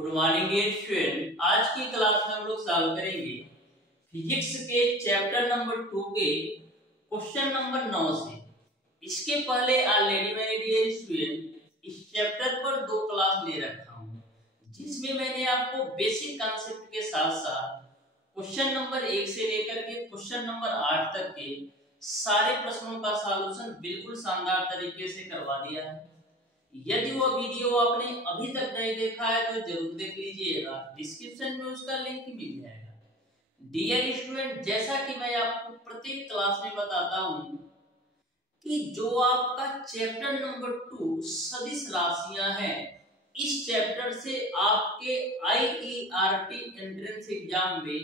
Good morning dear student. आज की class में हम लोग सॉल्व करेंगे फिजिक्स के चैप्टर नंबर 2 के क्वेश्चन नंबर 9 से। इसके पहले ऑलरेडी मैंने डियर स्टूडेंट इस चैप्टर पर 2 क्लास ले रखा हूं, जिसमें मैंने आपको बेसिक कॉन्सेप्ट के साथ साथ क्वेश्चन नंबर 1 से लेकर के क्वेश्चन नंबर 8 तक के सारे प्रश्नों का सॉल्यूशन बिल्कुल शानदार तरीके से करवा दिया है। यदि वो वीडियो आपने अभी तक नहीं देखा है तो जरूर देख लीजिएगा, डिस्क्रिप्शन में उसका लिंक मिल जाएगा। डियर स्टूडेंट, जैसा कि मैं आपको प्रत्येक क्लास में बताता हूं कि जो आपका चैप्टर नंबर 2 सदिश राशियां हैं, इस चैप्टर से आपके IERT एंट्रेंस एग्जाम में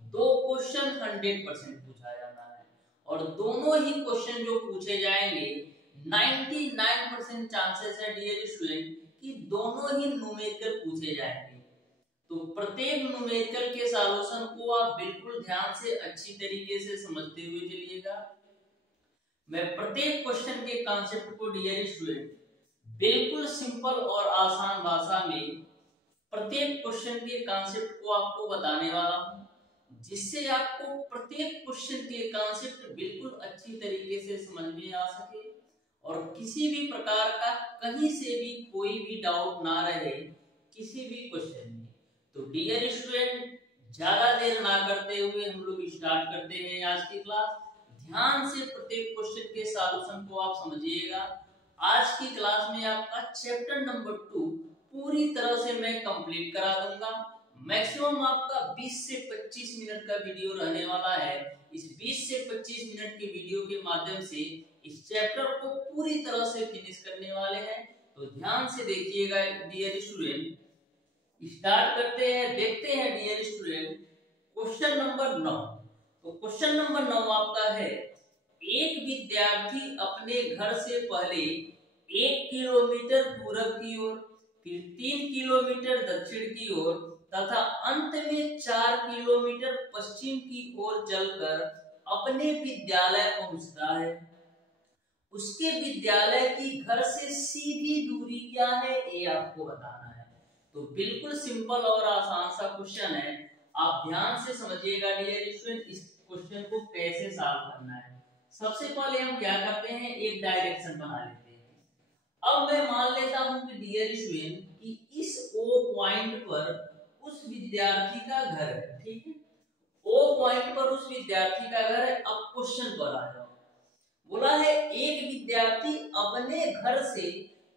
2 क्वेश्चन 100% पूछा जाना है और दोनों ही क्वेश्चन जो पूछे जाएंगे 99% चांसेस है डियर स्टूडेंट कि दोनों ही न्यूमेरिकल पूछे जाएंगे। तो प्रत्येक न्यूमेरिकल के सॉल्यूशन को आप बिल्कुल ध्यान से अच्छी तरीके से समझते हुए चलिएगा। मैं प्रत्येक क्वेश्चन के कॉन्सेप्ट को डियर स्टूडेंट बिल्कुल सिंपल और आसान भाषा में प्रत्येक क्वेश्चन के कॉन्सेप्ट को आपको बताने वाला हूं, जिससे आपको प्रत्येक क्वेश्चन के कॉन्सेप्ट बिल्कुल अच्छी तरीके से समझ में आ सके और किसी भी प्रकार का कहीं से भी कोई भी डाउट ना रहे किसी भी क्वेश्चन में। तो डियर स्टूडेंट, ज्यादा देर ना करते हुए हम लोग स्टार्ट करते हैं आज की क्लास। ध्यान से प्रत्येक क्वेश्चन के सॉल्यूशन को आप समझिएगा। आज की क्लास में आपका चैप्टर नंबर 2 पूरी तरह से मैं कंप्लीट करा दूंगा। मैक्सिमम आपका 20 से 25 मिनट का वीडियो रहने वाला है। इस 20 से 25 मिनट के वीडियो के माध्यम से इस चैप्टर को पूरी तरह से फिनिश करने वाले हैं। तो ध्यान से देखिएगा डियर स्टूडेंट। स्टार्ट करते हैं, देखते हैं डियर स्टूडेंट क्वेश्चन नंबर 9। तो क्वेश्चन नंबर 9 आपका है, एक विद्यार्थी अपने घर से पहले 1 किलोमीटर पूरब की ओर, फिर 3 किलोमीटर दक्षिण की ओर तथा अंत में 4 किलोमीटर पश्चिम की ओर चलकर अपने विद्यालय पहुंचता है। उसके विद्यालय की घर से सीधी दूरी क्या है, ये आपको बताना है। तो बिल्कुल सिंपल और आसान सा क्वेश्चन है, आप ध्यान से समझिएगा डियर स्टूडेंट इस क्वेश्चन को कैसे सॉल्व करना है। सबसे पहले हम क्या करते हैं, एक डायरेक्शन बना लेते हैं। अब मैं मान लेता हूं कि डियर स्टूडेंट कि इस O पॉइंट पर उस विद्यार्थी का घर है, ठीक है। O पॉइंट पर उस विद्यार्थी का घर है। अब क्वेश्चन पर आ जाओ। बोला है एक विद्यार्थी अपने घर से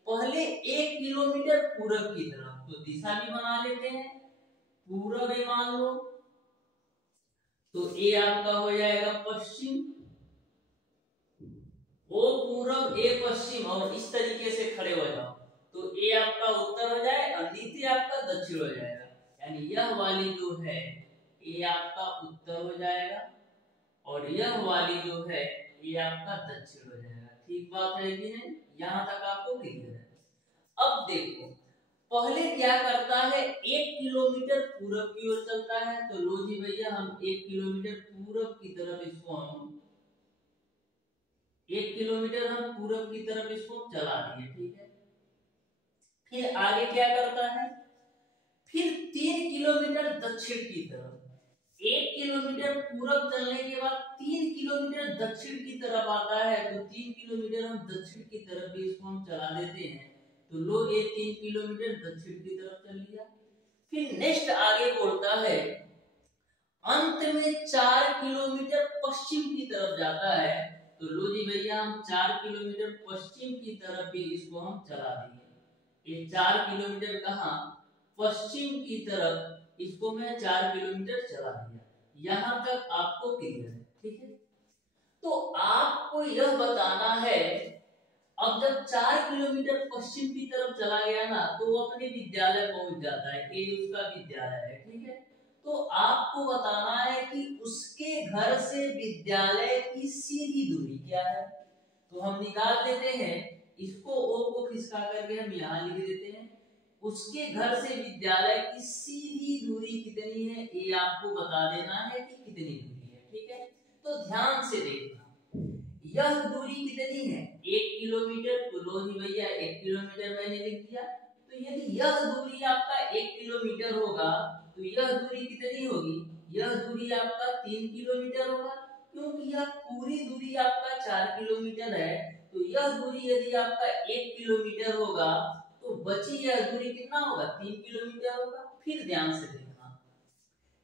पहले 1 किलोमीटर पूरब की तरफ, तो दिशा भी बना लेते हैं, पूरब है मान लो, तो ए आपका हो जाएगा पश्चिम, O पूरब A पश्चिम, और इस तरीके से खड़े हो जाओ तो ए आपका उत्तर हो जाए और नीचे आपका दक्षिण हो जाएगा। यानी यह वाली जो है ये आपका उत्तर हो जाएगा और यह वाली जो है ये आपका दक्षिण हो जाएगा। ठीक बात है कि नहीं? यहां तक आपको क्लियर है। अब देखो, पहले क्या करता है, 1 किलोमीटर पूरब की ओर चलता है। तो लो जी भैया, हम 1 किलोमीटर पूरब की तरफ इसको हम 1 किलोमीटर हम पूरब की तरफ इसको चला दिए, ठीक है। फिर आगे क्या करता है, फिर 3 किलोमीटर दक्षिण की तरफ, 1 किलोमीटर पूरब चलने के बाद 3 किलोमीटर दक्षिण की तरफ आता है। तो 3 किलोमीटर हम दक्षिण की तरफ भी इसको हम चला देते हैं। तो लो ये 3 किलोमीटर दक्षिण की तरफ चल लिया। फिर नेक्स्ट आगे बोलता है अंत में 4 किलोमीटर पश्चिम की तरफ जाता है। तो लो जी भैया, हम 4 किलोमीटर पश्चिम की तरफ भी इसको हम चला दिए। ये 4 किलोमीटर कहां, पश्चिम की तरफ इसको मैं 4 किलोमीटर चला दिया। यहां तक आपको क्लियर है, ठीक है। तो आपको यह बताना है, अब जब 4 किलोमीटर पश्चिम की तरफ चला गया ना, तो वो अपने विद्यालय पहुंच जाता है, ये उसका विद्यालय है, ठीक है। तो आपको बताना है कि उसके घर से विद्यालय की सीधी दूरी क्या है। तो हम निकाल लेते हैं इसको, O को खिसका करके हम यहाँ लिख देते हैं। उसके घर से विद्यालय की सीधी दूरी कितनी है, ये आपको बता देना है कि कितनी दूरी है, ठीक है। तो ध्यान से देखना, यह दूरी कितनी है, 1 किलोमीटर। तो लो जी भैया 1 किलोमीटर मैंने लिख दिया। तो यदि यह दूरी आपका 1 किलोमीटर होगा तो यह दूरी कितनी होगी, यह दूरी आपका 3 किलोमीटर होगा, क्योंकि यह पूरी दूरी आपका 4 किलोमीटर है। तो यह दूरी यदि आपका 1 किलोमीटर होगा तो बची यह दूरी कितना होगा, 3 किलोमीटर होगा। फिर ध्यान से देखना,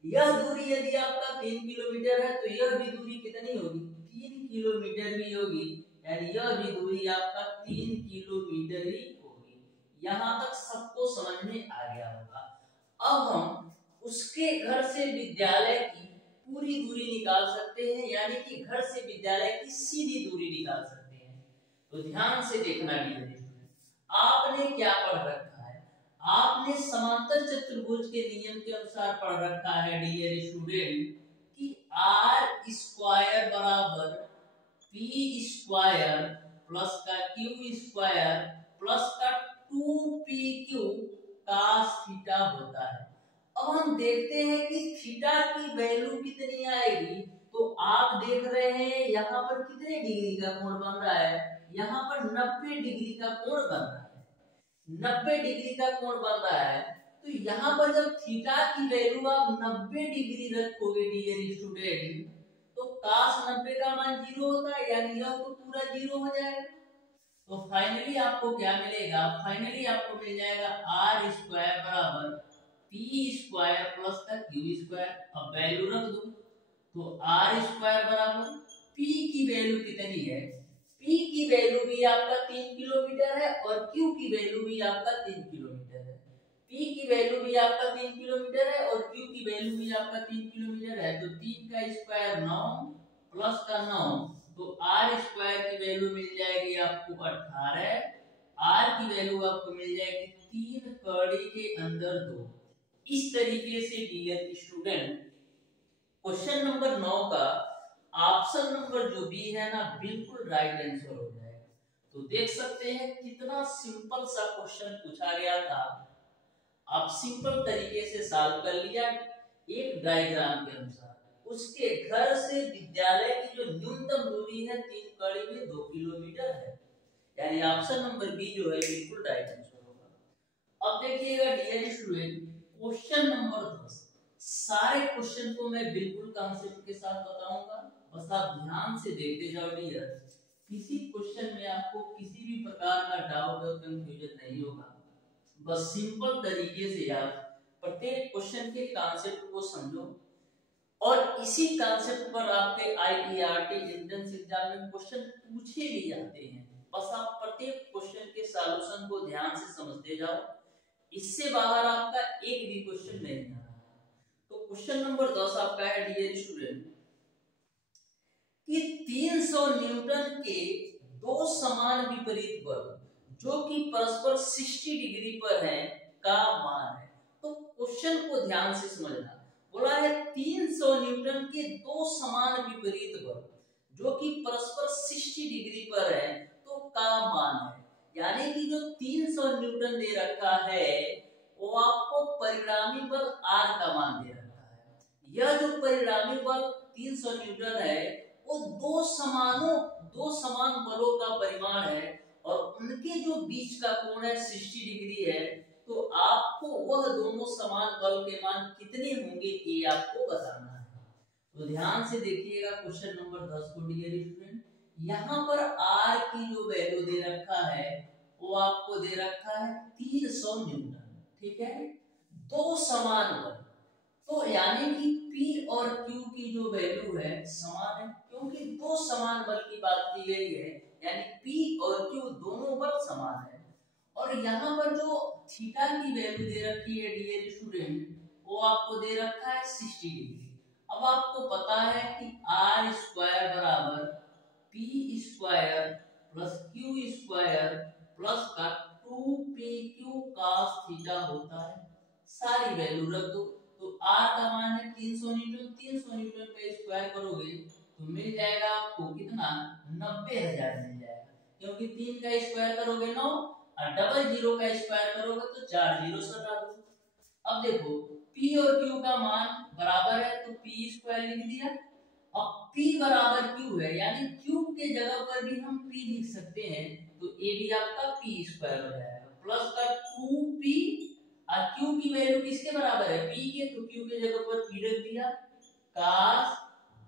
यह दूरी यदि आपका 3 किलोमीटर है तो यह भी दूरी कितनी होगी, 3 किलोमीटर भी होगी, यानी यह भी दूरी आपका 3 किलोमीटर ही होगी। यहाँ तक सबको समझ में आ गया होगा। अब हम उसके घर से विद्यालय की पूरी दूरी निकाल सकते हैं, यानी कि घर से विद्यालय की सीधी दूरी निकाल सकते हैं। तो ध्यान से देखना डियर स्टूडेंट, आपने क्या पढ़ रखा है, आपने समांतर चतुर्भुज के नियम के अनुसार पढ़ रखा है डियर स्टूडेंट कि आर स्क्वायर बराबर पी स्क्वायर प्लस का क्यू स्क्वायर प्लस का 2pq cos थीटा होता है। अब हम देखते हैं कि थीटा की वैल्यू कितनी आएगी। तो आप देख रहे हैं यहाँ पर कितने डिग्री का कोण बन रहा है, यहाँ पर 90 डिग्री का कोण बन रहा है, 90 डिग्री का कोण बन रहा है। तो यहाँ पर जब थीटा की वैल्यू आप 90 डिग्री रखोगे डियर स्टूडेंट, तो cos 90 का मान 0 होता है, यानी यह तो पूरा 0 हो जाएगा। तो फाइनली आपको क्या मिलेगा, फाइनली आपको मिल जाएगा आर स्क्वायर बराबर पी स्क्वायर प्लस का क्यू स्क्वायर। अब वैल्यू रख दो, तो आर स्क्वायर बराबर पी की वैल्यू कितनी है, पी की वैल्यू भी आपका 3 किलोमीटर है और क्यू की वैल्यू भी आपका 3 किलोमीटर है। पी की वैल्यू भी आपका 3 किलोमीटर है और क्यू की वैल्यू भी आपका 3 किलोमीटर है। तो 3 का स्क्वायर 9 प्लस का 9, तो आर स्क्वायर की वैल्यू मिल जाएगी आपको 18, आर की वैल्यू आपको मिल जाएगी 3 कड़ी के अंदर 2। इस तरीके से डियर स्टूडेंट क्वेश्चन नंबर 9 का ऑप्शन नंबर जो बी है ना, बिल्कुल राइट आंसर हो जाएगा। तो देख सकते हैं कितना सिंपल सा क्वेश्चन पूछा गया था, आप सिंपल तरीके से सॉल्व कर लिया एक डायग्राम के अनुसार। उसके घर से विद्यालय की जो न्यूनतम दूरी है 3 कड़ी में 2 किलोमीटर है, यानी ऑप्शन नंबर बी जो है बिल्कुल राइट आंसर होगा। अब देखिएगा डियर स्टूडेंट क्वेश्चन नंबर 10, सारे क्वेश्चन को मैं बिल्कुल कॉन्सेप्ट के साथ बताऊंगा, बस आप ध्यान से देखते जाओ डियर। किसी क्वेश्चन में आपको किसी भी प्रकार का डाउट और कंफ्यूजन नहीं होगा, बस सिंपल तरीके से आप प्रत्येक क्वेश्चन के कॉन्सेप्ट को समझो और इसी कॉन्सेप्ट पर आपके आईईआरटी एंट्रेंस एग्जाम में क्वेश्चन पूछे भी जाते हैं। बस आप प्रत्येक क्वेश्चन के सॉल्यूशन को ध्यान से समझते जाओ, इससे बाहर आपका एक भी क्वेश्चन नहीं आ रहा। तो क्वेश्चन नंबर 10 आपका है डियर स्टूडेंट कि 300 न्यूटन के दो समान विपरीत बल जो कि परस्पर 60 डिग्री पर है का मान है। तो क्वेश्चन को ध्यान से समझना, बोला है 300 न्यूटन के दो समान विपरीत बल जो कि परस्पर 60 डिग्री पर है तो का मान है, यानी कि जो 300 न्यूटन दे रखा है वो आपको परिणामी बल R का मान दे रखा है। यह जो परिणामी बल 300 न्यूटन है वो दो समान बलों का परिमाण है और उनके जो बीच का कोण है 60 डिग्री है। तो आपको वह दोनों समान बल के मान कितने होंगे ये आपको बताना है। तो ध्यान से देखिएगा क्वेश्चन नंबर 10 को डियर स्टूडेंट, यहाँ पर R की जो वैल्यू दे रखा है वो आपको दे रखा है 300 न्यूटन, ठीक है, दो समान बल। तो यानी कि P और Q की जो वैल्यू है समान है, क्योंकि दो समान बल की बात की गई है, यानी P और Q दोनों बल समान है। और यहाँ पर जो थीटा की वैल्यू दे रखी है डियर स्टूडेंट वो आपको दे रखा है 60 डिग्री। अब आपको पता है कि R स्क्वायर बराबर P square plus Q square plus का 2pq cos थीटा होता है। सारी वैल्यू रख दो, तो R का मान है 300 न्यूटन, 300 न्यूटन का स्क्वायर करोगे तो मिल जाएगा आपको कितना, 90,000 मिल जाएगा, क्योंकि 3 का स्क्वायर करोगे 9 और डबल जीरो का स्क्वायर करोगे तो 4 जीरो सटा दो। अब देखो P और Q का मान बराबर है तो P स्क्वायर लिख दिया। अब P बराबर Q है, यानी Q के जगह पर भी हम P लिख सकते हैं, तो ये भी आपका P स्क्वायर हो जाएगा प्लस का 2P और क्यू की वैल्यू किसके बराबर है, पी के, तो क्यू के जगह पर पी रख दिया, cos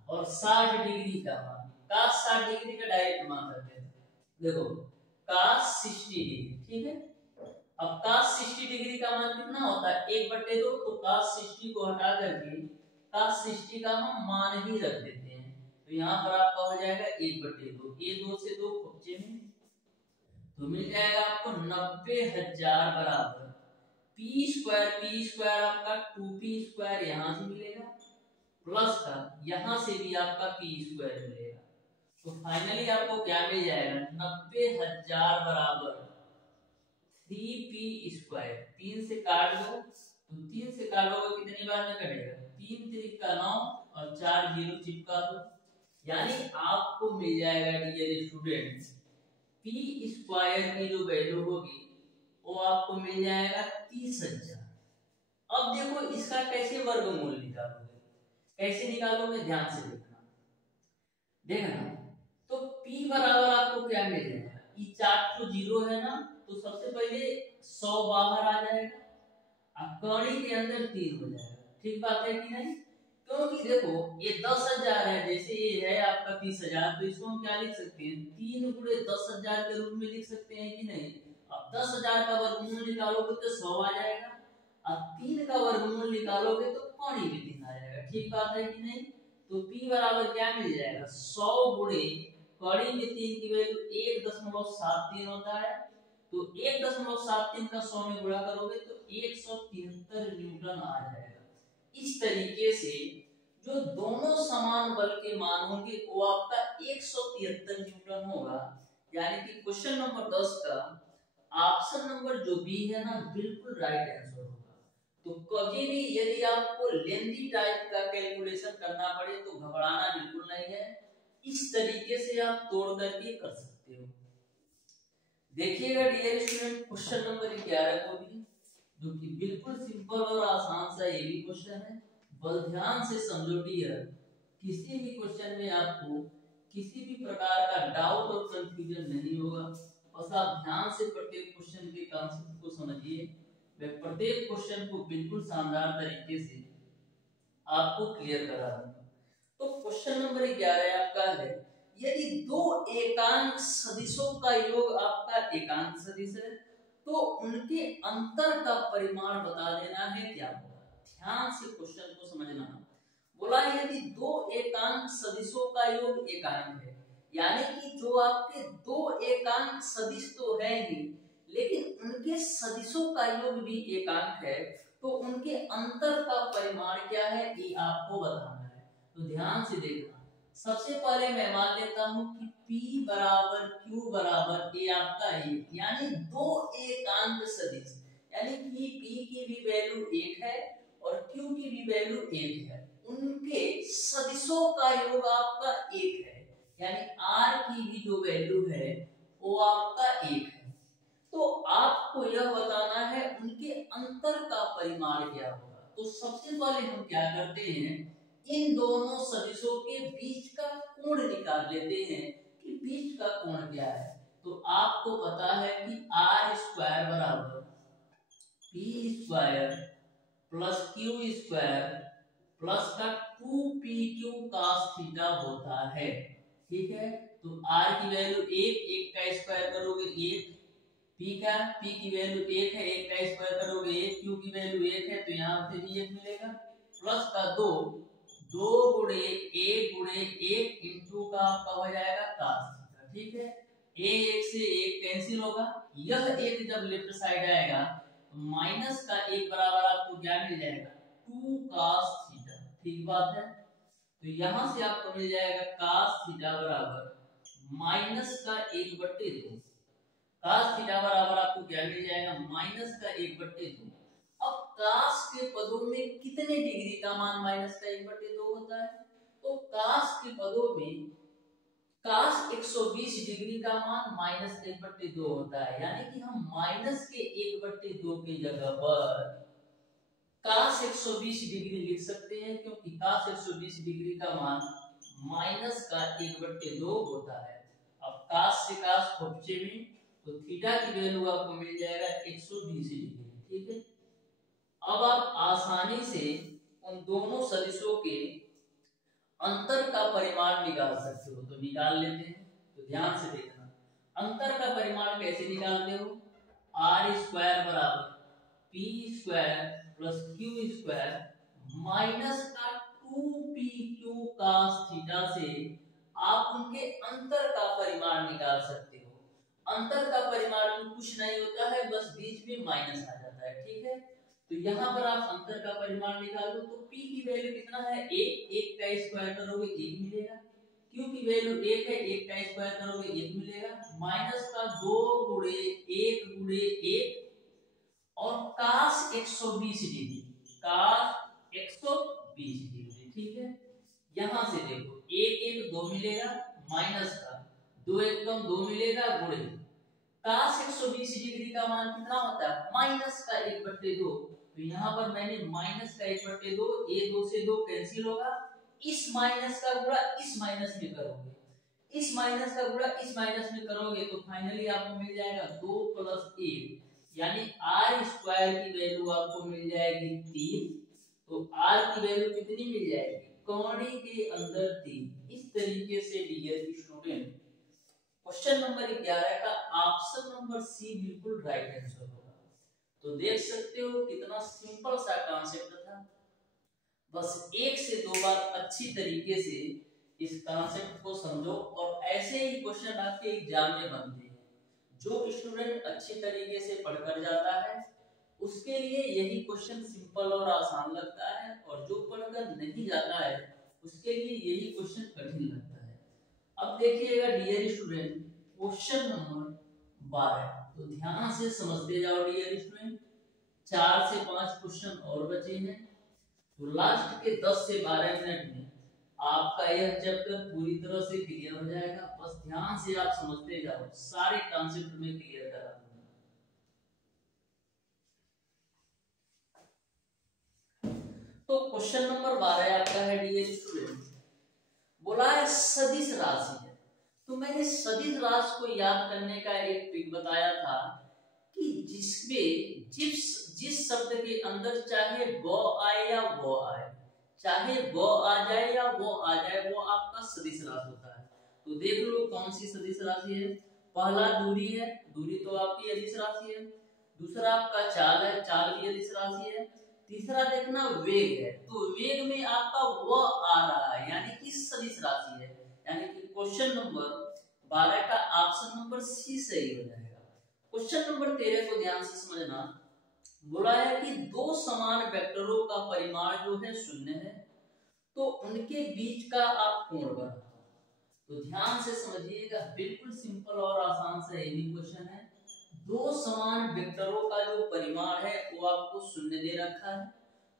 और 60 डिग्री का मान, cos 60 डिग्री का डायरेक्ट मान रख देते हैं, देखो cos 60 डिग्री, ठीक है। अब cos 60 डिग्री का मान कितना होता है, 1/2, तो cos 60 को हटा करके cos 60 का हम मान ही रख देते हैं, तो यहाँ पर आपका हो जाएगा 1/2, ये 2 से 2 बच्चे में, तो मिल जाएगा आपको 90,000 बराबर पी स्क्वायर आपका 2p² यहाँ से मिलेगा, प्लस का यहाँ से भी आपका p² मिलेगा, तो फाइनली आपको क्या मिल जाएगा, 90,000 बराबर 3p²। 3 से काट दो, तो 3 से काटोगे कितनी बार में कटेगा, 3 3 का 9 और 4 जीरो चिपका दो, यानी आपको मिल जाएगा डियर स्टूडेंट्स p² की जो वैल्यू होगी वो आपको मिल जाएगा 30,000। अब देखो इसका कैसे वर्गमूल निकालोगे, कैसे निकालोगे ध्यान से देखना, तो p बराबर आपको क्या मिल जाएगा, ये 4 तो जीरो है ना, तो सबसे पहले 100 बाहर आ जाएगा, अब कौड़ी के अंदर 3 हो जाएगा, ठीक बात है कि नहीं, क्योंकि देखो ये 10,000 है, जैसे ये है आपका 30,000, तो इसको हम क्या लिख सकते हैं, 3 गुणे 10,000 के रूप में लिख सकते हैं कि नहीं। अब 10,000 का वर्गमूल निकालोगे तो 100 आ जाएगा, अब 3 का वर्गमूल निकालोगे तो कौड़ी में 3 आ जाएगा, ठीक बात है कि नहीं। तो p बराबर क्या मिल जाएगा, 100 गुणे कौड़ी में 3 की वैल्यू 1.73 होता है, तो 1.73 का 100 में गुणा करोगे तो 173 न्यूटन आ जाएगा। इस तरीके से जो दोनों समान बल के मान होंगे वो आपका 173 न्यूटन होगा, यानी कि क्वेश्चन नंबर 10 का ऑप्शन नंबर जो बी है ना बिल्कुल राइट आंसर होगा। तो कभी भी यदि आपको लेंथी टाइप का कैलकुलेशन करना पड़े तो घबराना बिल्कुल नहीं है, इस तरीके से आप तोड़ करके कर सकते हो। देखिएगा डियर स्टूडेंट क्वेश्चन नंबर 11 को भी, जो कि बिल्कुल सिंपल और आसान सा ये भी क्वेश्चन है, बल ध्यान से समझो डियर, किसी भी क्वेश्चन में आपको किसी भी प्रकार का डाउट और कंफ्यूजन नहीं होगा, बस आप ध्यान से प्रत्येक क्वेश्चन के कॉन्सेप्ट को समझिए, मैं प्रत्येक क्वेश्चन को बिल्कुल शानदार तरीके से आपको क्लियर करा दूंगा। तो क्वेश्चन नंबर 11 आपका है, यदि दो एकांक सदिशों का योग आपका एकांक सदिश है तो उनके अंतर का परिमाण बता देना है, क्या होगा। ध्यान से क्वेश्चन को समझना। बोला यदि दो एकांक सदिशों का योग एकांक है, यानी कि जो आपके दो एकांक सदिश तो है ही, लेकिन उनके सदिशों का योग भी एकांक है, तो उनके अंतर का परिमाण क्या है ये आपको बताना है। तो ध्यान से देखना, सबसे पहले मैं मान लेता हूं कि P बराबर Q बराबर A आपका एक, यानी दो एकांक सदिश, यानी कि P की भी वैल्यू 1 है और Q की भी वैल्यू 1 है, उनके सदिशों का योग आपका 1 है, यानी R की भी जो वैल्यू है वो आपका 1 है। तो आपको यह बताना है उनके अंतर का परिमाण क्या होगा। तो सबसे पहले हम क्या करते हैं, इन दोनों सदिशों के बीच का कोण निकाल लेते हैं कि बीच का कोण क्या है। तो आपको पता है कि r² बराबर p² प्लस q² प्लस का 2pq cos थीटा होता है, ठीक है। तो r की वैल्यू 1 का स्क्वायर करोगे 1, p की वैल्यू 1 है, 1 का स्क्वायर करोगे 1, q की वैल्यू 1 है तो यहाँ से भी 1 मिलेगा, प्लस का 2 गुणे 1 इंटू का आपका हो जाएगा cos थीटा, ठीक है। एक से एक कैंसिल होगा, यह एक जब लेफ्ट साइड आएगा तो माइनस का 1 बराबर आपको क्या मिल जाएगा 2 cos थीटा, ठीक बात है। तो यहाँ से आपको मिल जाएगा cos थीटा बराबर माइनस का 1/2, cos थीटा बराबर आपको क्या मिल जाएगा माइनस का 1/2। अब cos के पदों में कितने डिग्री का मान माइनस का 1/2 होता है, तो cos के पदों में cos 120 डिग्री का मान माइनस 1/2 होता है, यानी कि हम माइनस के 1/2 की जगह पर cos 120 डिग्री लिख सकते हैं, क्योंकि cos 120 डिग्री का मान माइनस का 1/2 होता है। अब cos से cos खोपचे में, तो थीटा की वैल्यू आपको मिल जाएगा 120 डिग्री, ठीक है। अब आप आसानी से उन दोनों सदिशों के अंतर का परिमाण निकाल सकते हो। तो निकाल लेते हैं। तो ध्यान से देखना, अंतर का परिमाण कैसे निकालते हो? आर स्क्वायर बराबर P square plus Q square minus का 2pq cos थीटा से आप उनके अंतर का परिमाण निकाल सकते हो। अंतर का परिमाण तो कुछ नहीं होता है, बस बीच में माइनस आ जाता है, ठीक है। तो यहाँ पर आप अंतर का परिमाण निकालो तो p की वैल्यू कितना है? 1 का स्क्वायर करोगे 1 मिलेगा, q की वैल्यू 1 है, 1 का स्क्वायर करोगे 1 मिलेगा, माइनस का 2 गुणे 1 गुणे 1 और cos 120 डिग्री, cos 120 डिग्री, ठीक है। यहां से देखो 1 1 2 मिलेगा, माइनस का 2 1 कम 2 मिलेगा, गुणे cos 120 डिग्री का मान कितना होता है? माइनस का 1/2। तो यहाँ पर मैंने माइनस का 1/2, ये 2 से 2 कैंसिल होगा, इस माइनस का गुणा इस माइनस में करोगे, इस माइनस का गुणा इस माइनस में करोगे तो फाइनली आपको मिल जाएगा 2 + 1 यानी r स्क्वायर की वैल्यू आपको मिल जाएगी 3। तो r की वैल्यू कितनी मिल जाएगी? कौड़ी के अंदर 3। इस तरीके से डियर स्टूडेंट क्वेश्चन नंबर 11 का ऑप्शन नंबर सी बिल्कुल राइट आंसर होगा। तो देख सकते हो कितना सिंपल सा कॉन्सेप्ट था। बस एक से दो बार अच्छी तरीके से इस कॉन्सेप्ट को समझो और ऐसे ही क्वेश्चन आपके एग्जाम में बनते हैं। जो स्टूडेंट अच्छी तरीके से पढ़कर जाता है उसके लिए यही क्वेश्चन सिंपल और आसान लगता है, और जो पढ़कर नहीं जाता है उसके लिए यही क्वेश्चन कठिन लगता है। अब देखिएगा डियर स्टूडेंट क्वेश्चन नंबर 12, तो ध्यान से समझते जाओ डियर स्टूडेंट। 4 से 5 क्वेश्चन और बचे हैं, तो लास्ट के 10 से 12 मिनट में आपका यह चैप्टर पूरी तरह से क्लियर हो जाएगा। बस ध्यान से आप समझते जाओ, सारे कॉन्सेप्ट में क्लियर करा दूंगा। तो क्वेश्चन नंबर 12 आपका है डियर स्टूडेंट, बोला है सदिश राशि है। तो मैंने सदिश राशि को याद करने का एक ट्रिक बताया था कि जिसमें जिस शब्द के अंदर चाहे व आए या वो आए, चाहे वो आ जाए या वो आ जाए, वो आपका सदिश राशि होता है। तो देख लो कौन सी सदिश राशि है। पहला दूरी है, दूरी तो आपकी अदिश राशि है। दूसरा आपका चाल है, चाल भी अदिश राशि है। तीसरा देखना वेग है, तो वेग में आपका वो आ रहा है यानी कि सदिश राशि है, यानी कि क्वेश्चन नंबर 12 का ऑप्शन नंबर सी सही हो जाएगा। क्वेश्चन नंबर 13 को ध्यान से समझना। बोला है कि दो समान वेक्टरों का परिमाण जो है 0 है, तो उनके बीच का आप कोण बनाओ। तो ध्यान से समझिएगा, बिल्कुल सिंपल और आसान सा ये भी क्वेश्चन है। दो समान वेक्टरों का जो परिमाण है वो आपको 0 दे रखा है,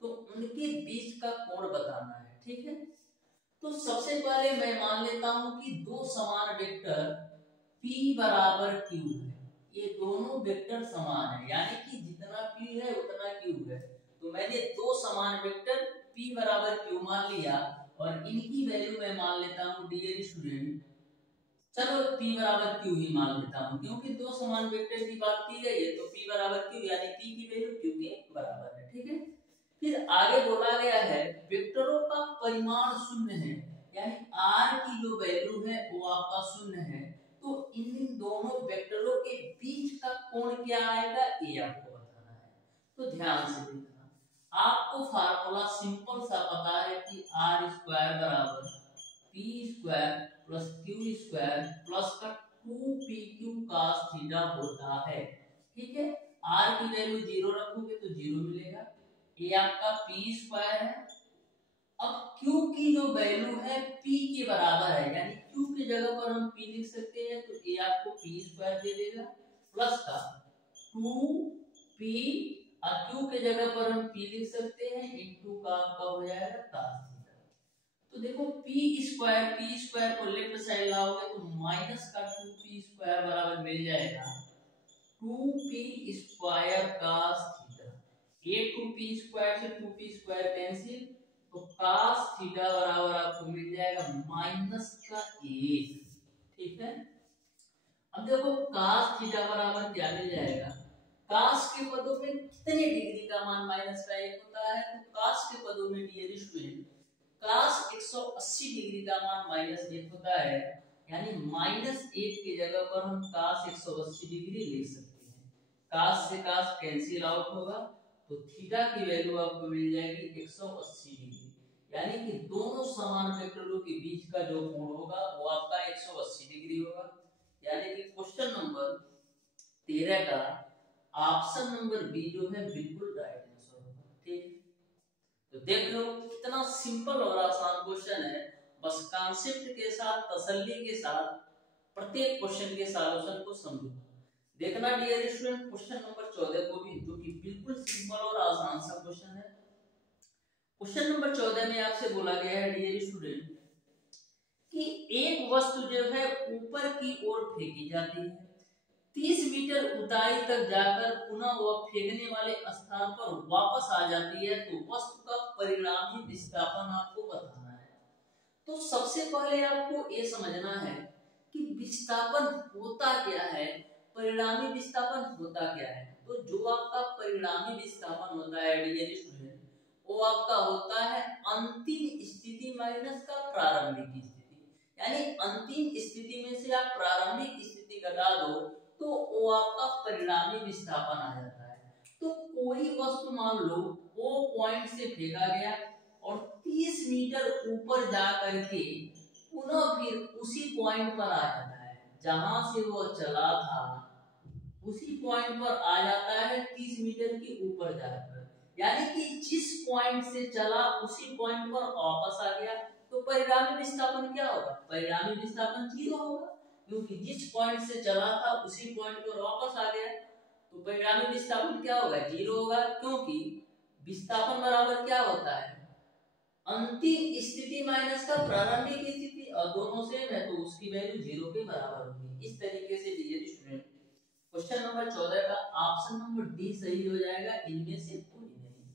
तो उनके बीच का कोण बताना है, ठीक है। तो सबसे पहले मैं मान लेता हूं कि दो समान वेक्टर P बराबर Q है। ये दोनों वेक्टर समान है, यानी कि जितना P है उतना Q है। तो मैंने दो समान वेक्टर P बराबर Q मान लिया और इनकी वैल्यू मैं मान लेता हूं डियर स्टूडेंट, चलो P बराबर Q ही मान लेता हूं, क्योंकि दो समान वेक्टर की बात की गई है तो P बराबर Q यानी P की वैल्यू Q के बराबर है, ठीक है। फिर आगे बोला गया है वेक्टरों का परिमाण 0 है, यानी r की जो वैल्यू है वो आपका 0 है, तो इन दोनों वेक्टरों के बीच का कोण क्या आएगा ये आपको बताना है। तो ध्यान से देखना, आपको फार्मूला सिंपल सा पता है कि r स्क्वायर बराबर p square plus q square plus का 2pq cos थीटा होता है, ठीक है। r की वैल्यू 0 रखोगे तो 0 मिलेगा, ये आपका p स्क्वायर है। अब q की जो वैल्यू है p के बराबर है, यानी q की जगह पर हम p लिख सकते हैं, तो ये आपको p स्क्वायर दे देगा प्लस का 2p, और q के जगह पर हम p लिख सकते हैं इनटू का आपका हो जाएगा cos थीटा। तो देखो p स्क्वायर को लेफ्ट साइड लाओगे तो माइनस का 2p स्क्वायर बराबर मिल जाएगा 2p स्क्वायर cos थीटा। ये 2p स्क्वायर से 2p स्क्वायर कैंसिल, तो cos थीटा बराबर आपको मिल जाएगा माइनस का 1, ठीक है। अब देखो cos थीटा बराबर क्या मिल जाएगा, काश के पदों में कितने डिग्री का मान -1 होता है? तो काश के पदों में डियर स्टूडेंट काश 180 डिग्री का मान -1 होता है, यानी -1 की जगह पर हम काश 180 डिग्री लिख सकते हैं। काश से काश कैंसिल आउट होगा तो थीटा की वैल्यू आपको मिल जाएगी 180 डिग्री, यानी कि दोनों समान वेक्टरों के बीच का जो कोण होगा वो आपका 180 डिग्री होगा। यानी कि क्वेश्चन नंबर 13 का ऑप्शन नंबर बी जो है बिल्कुल राइट आंसर होगा। ठीक है, तो देख लो कितना सिंपल और आसान क्वेश्चन है। बस कॉन्सेप्ट के साथ, तसल्ली के साथ प्रत्येक क्वेश्चन के सॉल्यूशन को समझो। देखना डियर स्टूडेंट क्वेश्चन नंबर 14 को भी, जो कि बिल्कुल सिंपल और आसान सा क्वेश्चन है। क्वेश्चन नंबर 14 में आपसे बोला गया है डियर स्टूडेंट कि एक वस्तु जो है ऊपर की ओर फेंकी जाती है, 30 मीटर ऊंचाई तक जाकर पुनः वह फेंकने वाले स्थान पर वापस आ जाती है, तो वस्तु का परिणामी विस्थापन आपको बताना है। तो सबसे पहले आपको ये समझना है कि विस्थापन होता क्या है, परिणामी विस्थापन होता क्या है। तो जो आपका परिणामी विस्थापन होता है डियर स्टूडेंट, वो आपका होता है अंतिम स्थिति माइनस का प्रारंभिक स्थिति, यानी अंतिम स्थिति में से आप प्रारंभिक स्थिति घटा दो तो वो आपका परिणामी विस्थापन आ जाता है। तो कोई वस्तु मान लो O पॉइंट से फेंका गया और 30 मीटर ऊपर जा करके पुनः फिर उसी पॉइंट पर आ जाता है जहां से वो चला था, उसी पॉइंट पर आ जाता है 30 मीटर के ऊपर जाकर, यानी कि जिस पॉइंट से चला उसी पॉइंट पर वापस आ गया, तो परिणामी विस्थापन क्या होगा? परिणामी विस्थापन 0 होगा, क्योंकि जिस पॉइंट से चला था उसी पॉइंट पर वापस आ गया, तो परिणामी विस्थापन क्या होगा? 0 होगा, क्योंकि विस्थापन बराबर क्या होता है? अंतिम स्थिति माइनस का प्रारंभिक स्थिति, और दोनों सेम है तो उसकी वैल्यू 0 के बराबर होगी। इस तरीके से डियर स्टूडेंट क्वेश्चन नंबर 14 का ऑप्शन नंबर डी सही हो जाएगा, इनमें से कोई नहीं।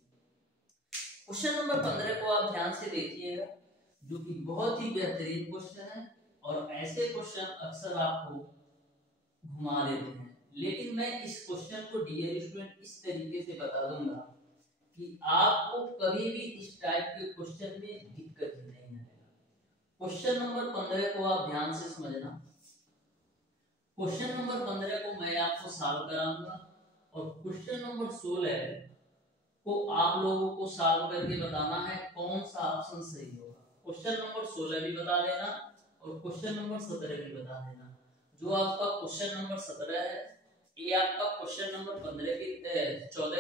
क्वेश्चन नंबर 15 को आप ध्यान से देखिएगा, जो कि बहुत ही बेहतरीन क्वेश्चन है, और ऐसे क्वेश्चन अक्सर आपको घुमा देते हैं, लेकिन मैं इस क्वेश्चन को डियर स्टूडेंट इस तरीके से बता दूंगा कि आपको कभी भी इस टाइप के क्वेश्चन में दिक्कत ही नहीं आएगा। क्वेश्चन नंबर 15 को आप ध्यान से समझना। क्वेश्चन नंबर 15 को मैं आपको सॉल्व कराऊंगा, और क्वेश्चन नंबर 16 को आप लोगों को सॉल्व करके बताना है कौन सा ऑप्शन सही होगा। क्वेश्चन नंबर 16 भी बता देना और क्वेश्चन नंबर 17 भी बता देना। जो आपका क्वेश्चन नंबर 17 है ये आपका क्वेश्चन नंबर 14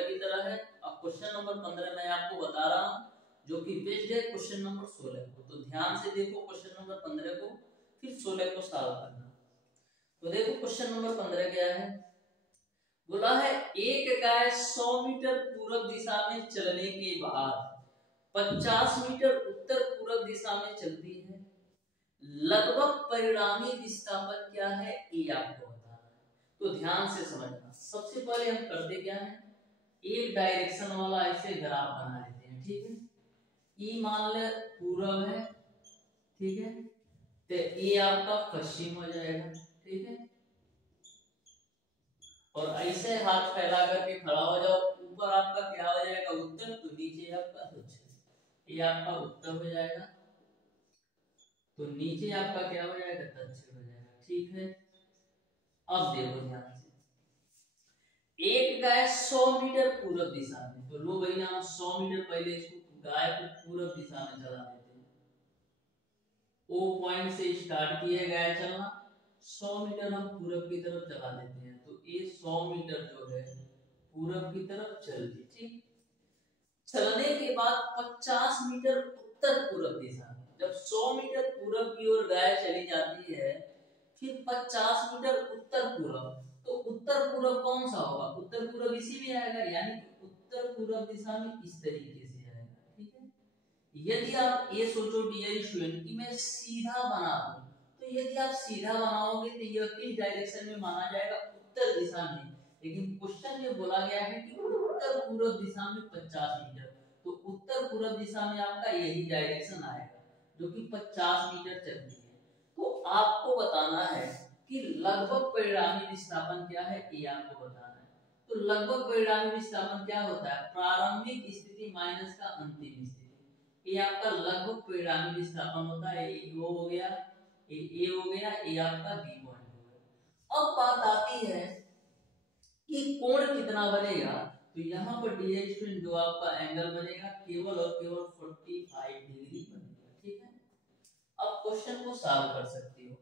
की तरह है, अब क्वेश्चन नंबर 15 मैं आपको बता रहा हूँ जो कि बेस्ड है क्वेश्चन नंबर 16 को। तो ध्यान से देखो क्वेश्चन नंबर 15 को, फिर 16 को सॉल्व करना। तो देखो क्वेश्चन नंबर 15 क्या है, बोला है एक गाय 100 मीटर पूर्व दिशा में चलने के बाद 50 मीटर उत्तर पूर्व दिशा में चलती है, लगभग परिणामी विस्थापन क्या है ये आपको बताना है। तो ध्यान से समझना। सबसे पहले हम करते क्या है, एक डायरेक्शन वाला ऐसे ग्राफ बना लेते हैं, ठीक है। ई मान ले पूर्व है, ठीक है, तो ये आपका पश्चिम हो जाएगा, ठीक है। और ऐसे हाथ फैला करके खड़ा हो जाओ, ऊपर आपका क्या हो जाएगा? उत्तर, तो नीचे आपका दक्षिण। ये आपका उत्तर हो जाएगा, तो नीचे आपका क्या हो जाएगा? दक्षिण हो जाएगा, ठीक है। अब देखो ध्यान से, एक गाय 100 मीटर पूर्व दिशा में, तो लो भाई हम 100 मीटर पहले इसको गाय को पूर्व दिशा में चला देते हैं। ओ पॉइंट से स्टार्ट किए गाय चलना, 100 मीटर हम पूर्व की तरफ चला देते हैं, तो ये 100 मीटर जो है पूर्व की तरफ चल दी, ठीक। चलने के बाद 50 मीटर उत्तर पूर्व दिशा में, जब 100 मीटर पूर्व की ओर गाय चली जाती है, फिर 50 मीटर उत्तर पूर्व, तो उत्तर पूर्व कौन सा होगा? उत्तर पूर्व इसी में आएगा, यानी उत्तर पूर्व दिशा में इस तरीके से आएगा, ठीक है। यदि आप ये सोचो डियर स्टूडेंट कि मैं सीधा बना दूं, तो यदि आप सीधा बनाओगे तो यह किस डायरेक्शन में माना जाएगा? उत्तर दिशा में। लेकिन क्वेश्चन में बोला गया है कि उत्तर पूर्व दिशा में 50 मीटर, तो उत्तर पूर्व दिशा में आपका यही डायरेक्शन आएगा जो कि 50 मीटर चलती है। तो आपको बताना है कि लगभग परिणामी विस्थापन क्या है, ये आपको बताना है। तो लगभग परिणामी विस्थापन क्या होता है? प्रारंभिक स्थिति माइनस का अंतिम स्थिति। ये आपका लगभग परिणामी विस्थापन होता है। ये ओ हो गया, ये ए हो गया, ये आपका बी पॉइंट हो गया। अब बात आती है कि कोण कितना बनेगा। तो यहाँ पर डियर स्टूडेंट जो आपका एंगल बनेगा केवल और केवल 45 डिग्री बनेगा। ठीक है, अब क्वेश्चन को सॉल्व कर सकते हो।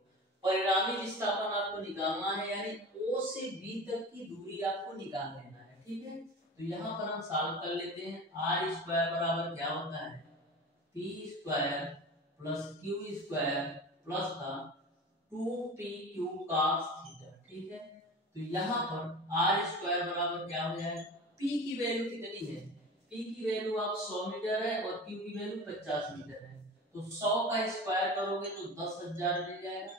परिणामी विस्थापन आपको निकालना है, यानी O से B तक की दूरी आपको निकाल लेना है। ठीक है, तो यहाँ पर हम सॉल्व कर लेते हैं। r स्क्वायर बराबर क्या होता है? p square plus q square plus 2pq cos theta. ठीक है, तो यहाँ पर r स्क्वायर बराबर क्या हो जाएगा? p की वैल्यू कितनी है? p की वैल्यू आप 100 मीटर है और q की वैल्यू 50 मीटर है। तो 100 का स्क्वायर करोगे तो 10,000 मिल जाएगा।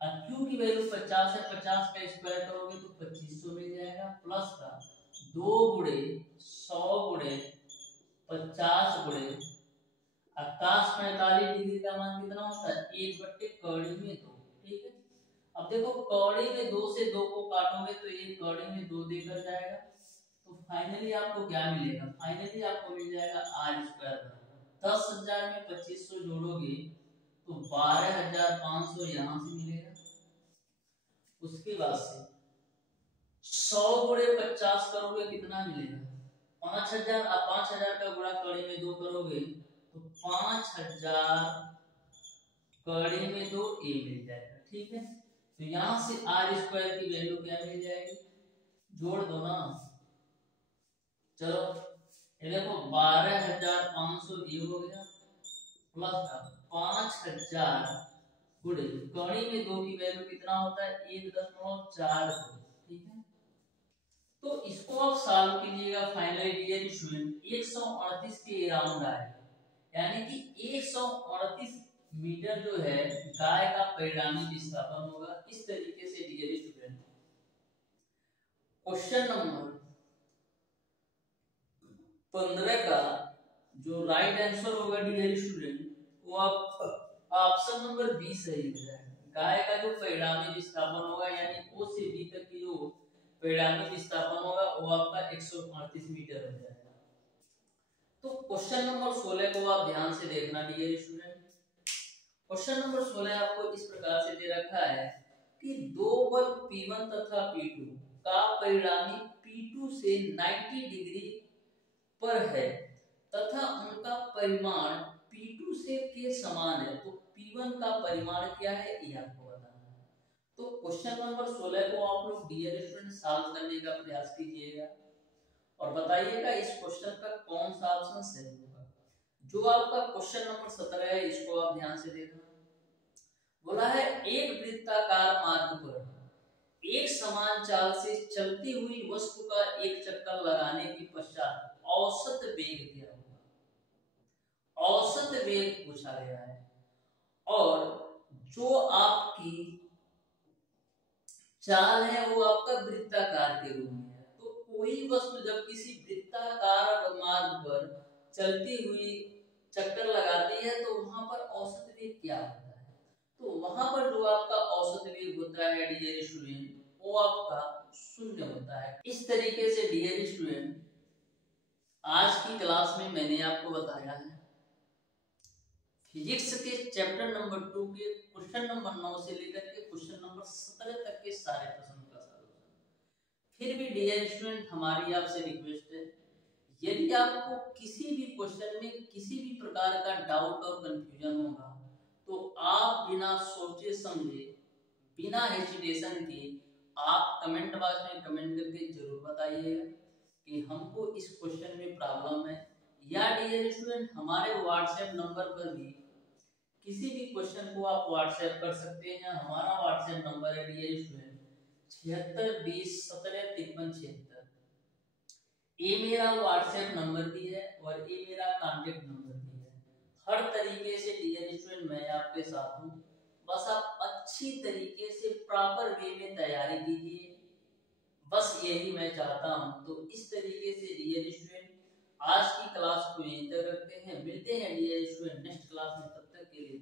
और q की वैल्यू 50 है, 50 का स्क्वायर करोगे तो 2500 मिल जाएगा। प्लस का 2 गुणे 100 गुणे 50 गुणे आकाश 45 डिग्री का मान कितना होता है? 1/, कौड़ी में 2। ठीक है, अब देखो कौड़ी में 2 से 2 को काटोगे तो ये कौड़ी में 2 देकर जाएगा। तो फाइनली आपको क्या मिलेगा? फाइनली आपको मिल जाएगा r स्क्वायर। 10,000 में 2500 जोड़ोगे तो 12,500 यहाँ से मिलेगा। उसके बाद से 100 गुणे 50 करोगे कितना मिलेगा? 5,000। अब 5,000 का गुणा कड़ी में 2 करोगे तो 5,000 कड़ी में 2 a मिल जाएगा। ठीक है, तो यहाँ से r स्क्वायर की वैल्यू क्या मिल जाएगी? जोड़ दो ना, चलो ये देखो 12,500 ये हो गया प्लस 5,000 गुणे कड़ी में 2 की वैल्यू कितना होता है? 1.4। ठीक है, तो इसको आप सॉल्व कीजिएगा। फाइनली डियर स्टूडेंट 138 के अराउंड आएगा, यानी कि 138 मीटर जो है गाय का परिणामी विस्थापन होगा। इस तरीके से डियर स्टूडेंट क्वेश्चन नंबर 15 का जो राइट आंसर होगा डियर स्टूडेंट वो आप ऑप्शन नंबर बी सही हो जाएगा। गाय का जो परिणामी विस्थापन होगा यानी O से B तक की जो परिणामी विस्थापन होगा वो आपका 138 मीटर हो जाएगा। तो क्वेश्चन नंबर 16 को आप ध्यान से देखना डियर स्टूडेंट। क्वेश्चन नंबर 16 आपको इस प्रकार से दे रखा है कि दो बल P1 तथा P2 का परिणामी P2 से 90 डिग्री पर है तथा उनका परिमाण P2 से के समान है। तो P1 का परिमाण क्या है ये आपको बताना है। तो क्वेश्चन नंबर 16 को आप लोग डियर स्टूडेंट सॉल्व करने का प्रयास कीजिएगा और बताइएगा इस क्वेश्चन का कौन सा ऑप्शन सही होगा। जो आपका क्वेश्चन नंबर 17 है इसको आप ध्यान से देखना। बोला है एक वृत्ताकार मार्ग पर एक समान चाल से चलती हुई वस्तु का एक चक्कर लगाने के पश्चात औसत वेग दिया होगा। औसत वेग पूछा गया है और जो आपकी चाल है वो आपका वृत्ताकार के रूप में है। तो कोई वस्तु जब किसी वृत्ताकार मार्ग पर चलती हुई चक्कर लगाती है तो वहां पर औसत वेग क्या होता है? तो वहां पर जो आपका औसत वेग होता है डियर स्टूडेंट वो आपका 0 होता है। इस तरीके से डियर स्टूडेंट आज की क्लास में मैंने आपको बताया है फिजिक्स के चैप्टर नंबर 2 के क्वेश्चन नंबर 9 से लेकर के क्वेश्चन नंबर 17 तक के सारे प्रश्नों का सॉल्यूशन। फिर भी डियर स्टूडेंट हमारी आपसे रिक्वेस्ट है, यदि आपको किसी भी क्वेश्चन में किसी भी प्रकार का डाउट और कंफ्यूजन होगा तो आप बिना सोचे समझे बिना हेजिटेशन के आप कमेंट बॉक्स में कमेंट करके जरूर बताइएगा कि हमको इस क्वेश्चन में प्रॉब्लम है। या डियर स्टूडेंट हमारे व्हाट्सएप नंबर पर भी किसी भी क्वेश्चन को आप व्हाट्सएप कर सकते हैं। हमारा व्हाट्सएप नंबर है डियर स्टूडेंट 7620175376। ये मेरा व्हाट्सएप नंबर भी है और ये मेरा कांटेक्ट नंबर भी है। हर तरीके से डियर स्टूडेंट मैं आपके साथ हूँ, बस आप अच्छी तरीके से प्रॉपर वे में तैयारी कीजिए, बस यही मैं चाहता हूँ। तो इस तरीके से डियर स्टूडेंट आज की क्लास को यहीं तक रखते हैं। मिलते हैं डियर स्टूडेंट नेक्स्ट क्लास में, तब तक के लिए।